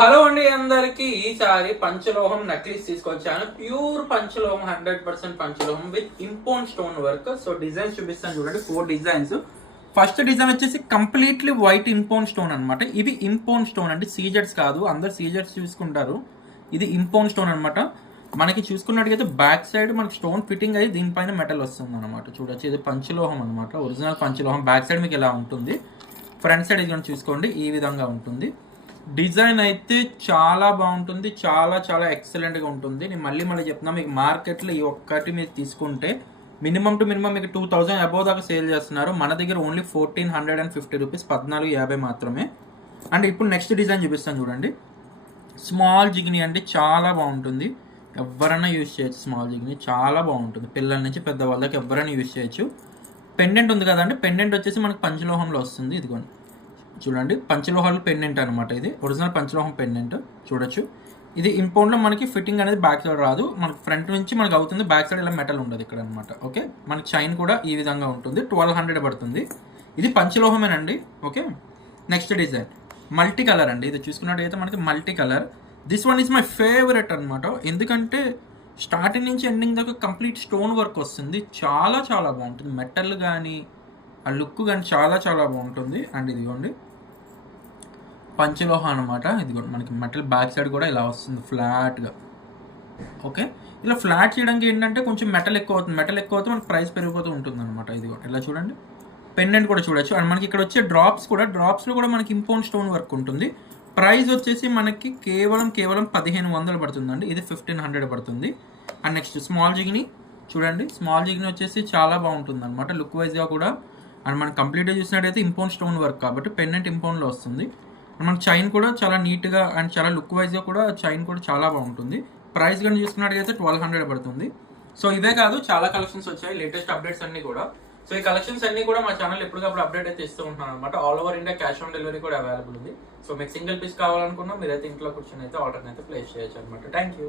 Hello అండి అందరికి ఈసారి పంచలోహం నక్లీస్ తీసుకొచ్చాను. ప్యూర్ పంచలోహం 100% పంచలోహం with import stone work. So designs చూపిస్తాను చూడండి, 4 డిజైన్స్. ఫస్ట్ డిజైన్ వచ్చేసి కంప్లీట్లీ వైట్ ఇంపోర్ట్ స్టోన్ అనమాట. ఇవి ఇంపోర్ట్ స్టోన్ అండి, సీజర్స్ కాదు. అందరు సీజర్స్ చూసుకుంటారు, ఇది ఇంపోర్ట్ స్టోన్ అనమాట. మనకి చూసుకున్నట్టుగైతే బ్యాక్ సైడ్ మనకి స్టోన్ ఫిట్టింగ్ అయ్యి దీనిపైన మెటల్ వస్తుంది అనమాట. చూడొచ్చు, ఇది పంచలోహం అనమాట, ఒరిజినల్ పంచలోహం. బ్యాక్ సైడ్ మీకు ఇలా ఉంటుంది, ఫ్రంట్ సైడ్ ఇది చూసుకోండి ఈ విధంగా ఉంటుంది. డిజైన్ అయితే చాలా బాగుంటుంది, చాలా చాలా ఎక్సలెంట్గా ఉంటుంది. నేను మళ్ళీ చెప్తున్నా, మీకు మార్కెట్లో ఈ ఒక్కటి మీరు తీసుకుంటే మినిమం టు మినిమం మీకు 2000 అబోవ్ దాకా సేల్ చేస్తున్నారు. మన దగ్గర ఓన్లీ 1450 రూపీస్, 1450 మాత్రమే. అండ్ ఇప్పుడు నెక్స్ట్ డిజైన్ చూపిస్తాను చూడండి. స్మాల్ జిగ్ని అండి, చాలా బాగుంటుంది. ఎవరైనా యూజ్ చేయొచ్చు. స్మాల్ జిగ్ని చాలా బాగుంటుంది, పిల్లల నుంచి పెద్దవాళ్ళకి ఎవరైనా యూజ్ చేయొచ్చు. పెండెంట్ ఉంది కదండి, పెండెంట్ వచ్చేసి మనకు పంచలోహంలో వస్తుంది. ఇదిగోండి చూడండి, పంచలోహాలు పెండెంట్ అనమాట. ఇది ఒరిజినల్ పంచలోహం పెండెంట్. చూడొచ్చు, ఇది ఇంపోర్ట్లో మనకి ఫిట్టింగ్ అనేది బ్యాక్ సైడ్ రాదు, మనకి ఫ్రంట్ నుంచి మనకు అవుతుంది. బ్యాక్ సైడ్ ఇలా మెటల్ ఉండదు ఇక్కడ అనమాట. ఓకే, మనకి చైన్ కూడా ఈ విధంగా ఉంటుంది. 1200 పడుతుంది. ఇది పంచలోహమేనండి. Okay, next design multi colour అండి. ఇది చూసుకున్నట్టయితే మనకి multi colour. This one is my favourite అనమాట. ఎందుకంటే స్టార్టింగ్ నుంచి ఎండింగ్ దాకా కంప్లీట్ స్టోన్ వర్క్ వస్తుంది. చాలా చాలా బాగుంటుంది. మెటల్ కానీ ఆ లుక్ కానీ చాలా చాలా బాగుంటుంది. అండ్ ఇదిగోండి పంచలోహ అనమాట. ఇదిగోండి మనకి మెటల్ బ్యాక్ సైడ్ కూడా ఇలా వస్తుంది ఫ్లాట్గా. ఓకే, ఇలా ఫ్లాట్ చేయడానికి ఏంటంటే కొంచెం మెటల్ ఎక్కువ అవుతుంది. మెటల్ ఎక్కువ అవుతుంది, మనకి ప్రైస్ పెరిగిపోతూ ఉంటుంది అనమాట. ఇదిగోండి ఇలా చూడండి, పెండెంట్ కూడా చూడొచ్చు. అండ్ మనకి ఇక్కడ వచ్చే డ్రాప్స్లో కూడా మనకి ఇంపోర్ట్ స్టోన్ వర్క్ ఉంటుంది. ప్రైస్ వచ్చేసి మనకి కేవలం 1500 పడుతుందండి. ఇది 1500 పడుతుంది. అండ్ నెక్స్ట్ స్మాల్ జిగ్ని చూడండి. స్మాల్ జిగ్ని వచ్చేసి చాలా బాగుంటుంది అనమాట, లుక్ వైజ్గా కూడా. అండ్ మనం కంప్లీట్గా చూసినట్టయితే ఇంపోర్ట్ స్టోన్ వర్క్ కాబట్టి పెండెంట్ ఇంపోర్ట్లో వస్తుంది. మన చైన్ కూడా చాలా నీట్గా అండ్ చాలా లుక్ వైజ్గా కూడా చైన్ కూడా చాలా బాగుంటుంది. ప్రైస్ కానీ చూసుకున్నట్టయితే 1200 పడుతుంది. సో ఇవే కాదు, చాలా కలెక్షన్స్ వచ్చాయి, లేటెస్ట్ అప్డేట్స్ అన్ని కూడా. సో ఈ కలెక్షన్స్ అన్ని కూడా మా ఛానల్ ఎప్పటికప్పుడు అప్డేట్ అయితే ఇస్తూ ఉంటున్నాను అనమాట. All over India cash on delivery కూడా అవైలబుల్ ఉంది. సో మీకు సింగిల్ పీస్ కావాలనుకున్నా మీరైతే ఇంట్లో కూర్చొని అయితే ఆర్డర్ అయితే ప్లేస్ చేయొచ్చు అనమాట. Thank you.